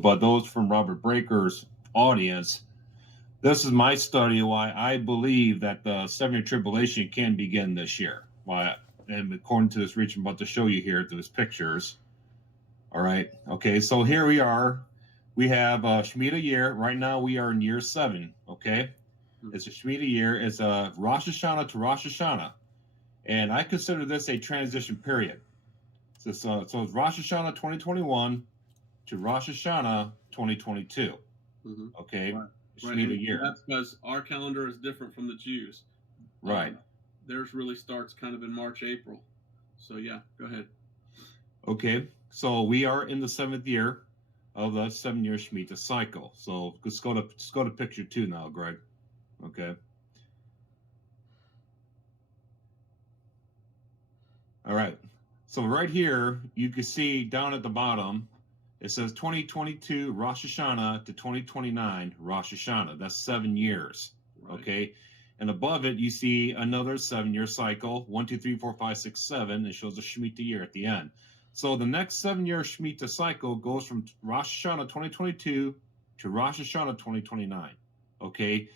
but those from Robert Breaker's audience, this is my study why I believe that the 7-year tribulation can begin this year. Why, and according to this reach I'm about to show you here through his pictures. All right. Okay. So here we are. We have Shemitah year. Right now we are in year 7. Okay. It's a Shemitah year. It's a Rosh Hashanah to Rosh Hashanah. And I consider this a transition period. So it's Rosh Hashanah 2021 to Rosh Hashanah 2022. Okay. Right. Shemitah year. That's because our calendar is different from the Jews. Right. Theirs really starts kind of in March, April. So yeah, go ahead. Okay. So we are in the 7th year of the 7-year Shemitah cycle. So let's go to picture 2 now, Greg. Okay. All right. So right here, you can see down at the bottom, it says 2022 Rosh Hashanah to 2029 Rosh Hashanah. That's 7 years. Right. Okay. And above it, you see another 7-year cycle, 1, 2, 3, 4, 5, 6, 7. It shows a Shemitah year at the end. So the next 7-year Shemitah cycle goes from Rosh Hashanah 2022 to Rosh Hashanah 2029. Okay.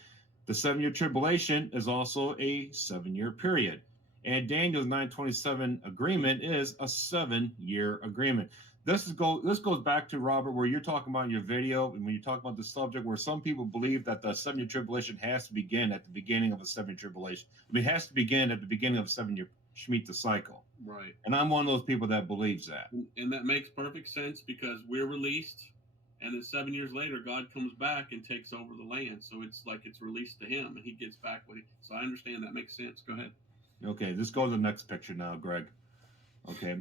The 7-year tribulation is also a 7-year period. And Daniel's 927 agreement is a 7-year agreement. This goes back to, Robert, where you're talking about in your video, and when you talk about the subject, where some people believe that the 7-year tribulation has to begin at the beginning of a 7-year tribulation. I mean, it has to begin at the beginning of a 7-year Shemitah cycle. Right. And I'm one of those people that believes that. And that makes perfect sense because we're released, and then 7 years later, God comes back and takes over the land. So it's like it's released to him, and he gets back what he. So I understand that makes sense. Go ahead. Okay, let's go to the next picture now, Greg. Okay.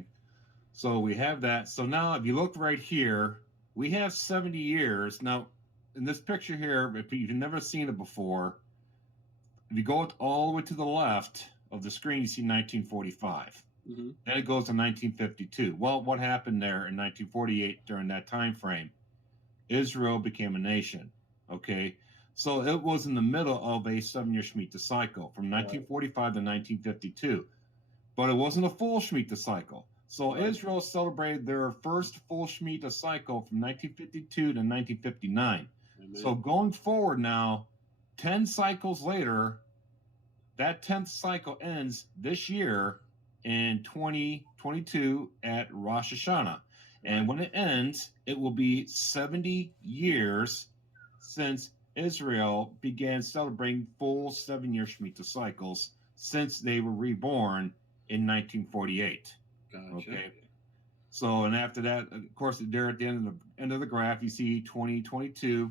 So we have that. So now if you look right here, we have 70 years. Now, in this picture here, if you've never seen it before, if you go all the way to the left of the screen, you see 1945. Mm-hmm. Then it goes to 1952. Well, what happened there in 1948 during that time frame? Israel became a nation. Okay. So it was in the middle of a 7-year Shemitah cycle from 1945 to 1952. But it wasn't a full Shemitah cycle. So Israel celebrated their first full Shemitah cycle from 1952 to 1959. Amen. So going forward now, 10 cycles later, that 10th cycle ends this year in 2022 at Rosh Hashanah. And when it ends, it will be 70 years since Israel began celebrating full 7-year Shemitah cycles since they were reborn in 1948. Gotcha. Okay. So, and after that, of course, there at the end of the graph, you see 2022,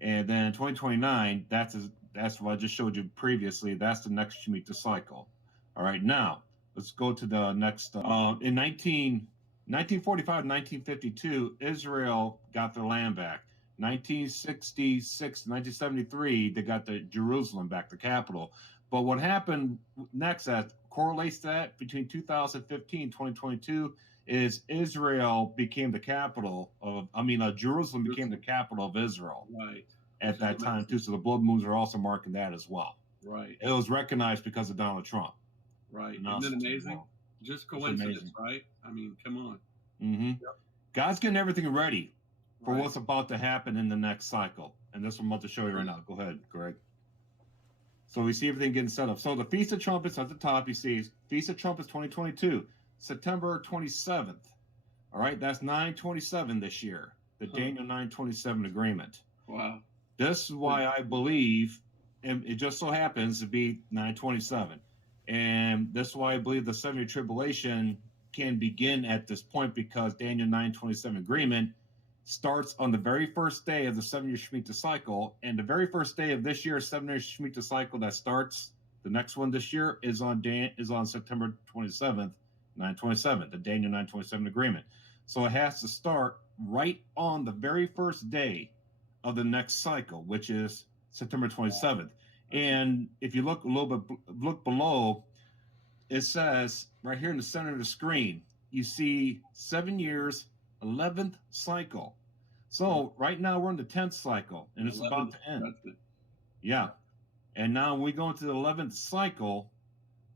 and then 2029. That's what I just showed you previously. That's the next Shemitah cycle. All right. Now let's go to the next. In 1945, 1952, Israel got their land back. 1966, 1973, they got the Jerusalem back, the capital. But what happened next that correlates that between 2015 and 2022 is Israel became the capital of, Jerusalem became the capital of Israel. Right. At that time, too. So the blood moons are also marking that as well. Right. It was recognized because of Donald Trump. Right. Isn't that amazing? Just coincidence, right? I mean, come on. Mm-hmm. Yep. God's getting everything ready for what's about to happen in the next cycle. And this is what I'm about to show you right now. Go ahead, Greg. So we see everything getting set up. So the Feast of Trumpets at the top, you see Feast of Trumpets 2022, September 27th. All right, that's 9/27 this year, the Daniel 9/27 agreement. Wow. This is why I believe, and it just so happens to be 9/27. And this is why I believe the 7-year tribulation can begin at this point, because Daniel 9/27 agreement starts on the very first day of the 7-year Shemitah cycle. And the very first day of this year's 7-year Shemitah cycle that starts, the next one this year, is on September 27th, 9/27, the Daniel 9/27 agreement. So it has to start right on the very first day of the next cycle, which is September 27th. And if you look look below, it says right here in the center of the screen, you see 7 years, 11th cycle. So right now we're in the 10th cycle, and it's about to end. Yeah. And now when we go into the 11th cycle,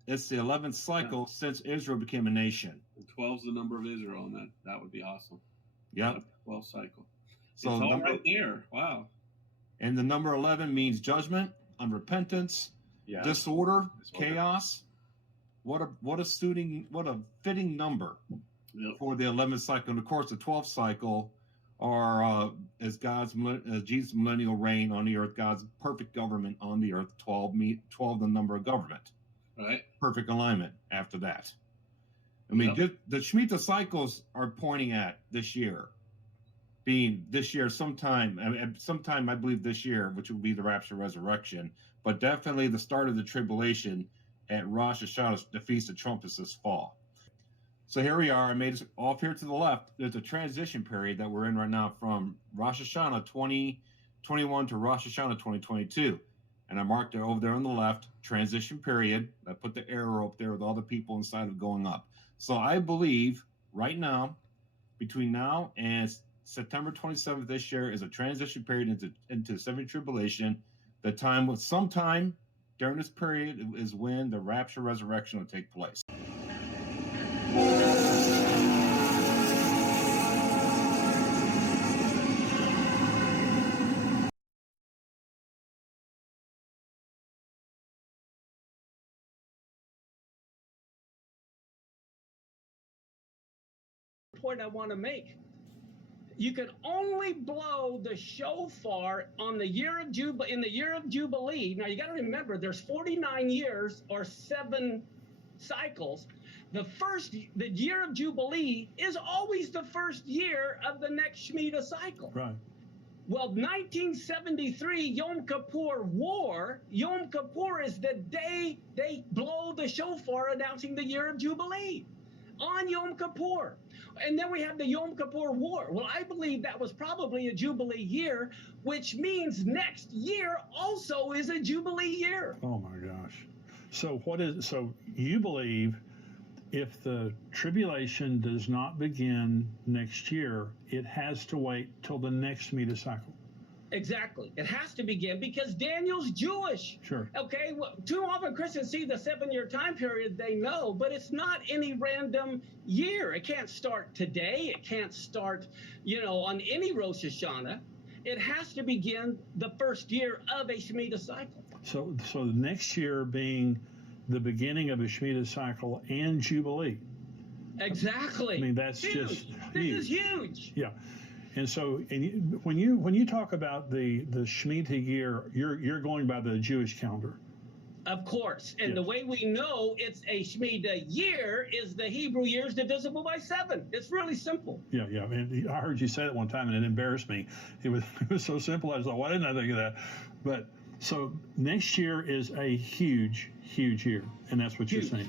it's the 11th cycle since Israel became a nation. And 12 is the number of Israel, and that would be awesome. Yeah. 12 cycle. So it's all number right there. Wow. and the number 11 means judgment, unrepentance, Yeah. disorder, Disorder. chaos. What a fitting number Yep. for the 11th cycle. And of course, the 12th cycle are as Jesus' millennial reign on the earth, God's perfect government on the earth. 12 the number of government. Right. Perfect alignment after that. I mean, the Shemitah cycles are pointing at this year, being this year sometime I believe this year, which will be the rapture resurrection, but definitely the start of the tribulation at Rosh Hashanah, the Feast of Trumpets this fall. So here we are. I made it off here to the left. There's a transition period that we're in right now from Rosh Hashanah 2021 to Rosh Hashanah 2022. And I marked it over there on the left, transition period. I put the arrow up there with all the people inside of going up. So I believe right now, between now and September 27th this year is a transition period into the seventh tribulation. The time was sometime during this period is when the rapture resurrection will take place. Point I want to make. You can only blow the shofar on the year of Jubilee, in the year of Jubilee. Now you got to remember, there's 49 years or 7 cycles. The year of Jubilee is always the first year of the next Shemitah cycle. Right. Well, 1973 Yom Kippur War. Yom Kippur is the day they blow the shofar announcing the year of Jubilee on Yom Kippur. And then we have the Yom Kippur War. Well, I believe that was probably a Jubilee year, which means next year also is a Jubilee year. Oh my gosh. So you believe if the tribulation does not begin next year, it has to wait till the next Shemitah cycle? Exactly. It has to begin because Daniel's Jewish. Sure. Okay. Well, too often Christians see the 7-year time period, they know, but it's not any random year. It can't start today. It can't start, on any Rosh Hashanah. It has to begin the first year of a Shemitah cycle. So the next year being the beginning of a Shemitah cycle and Jubilee. Exactly. I mean, that's huge. just huge. This is huge. Yeah. And so, when you talk about the Shemitah year, you're going by the Jewish calendar. Of course. And Yes. the way we know it's a Shemitah year is the Hebrew years divisible by 7. It's really simple. Yeah. And I heard you say that one time, and it embarrassed me. It was so simple. I was like, why didn't I think of that? But so next year is a huge, huge year, and that's what you're saying.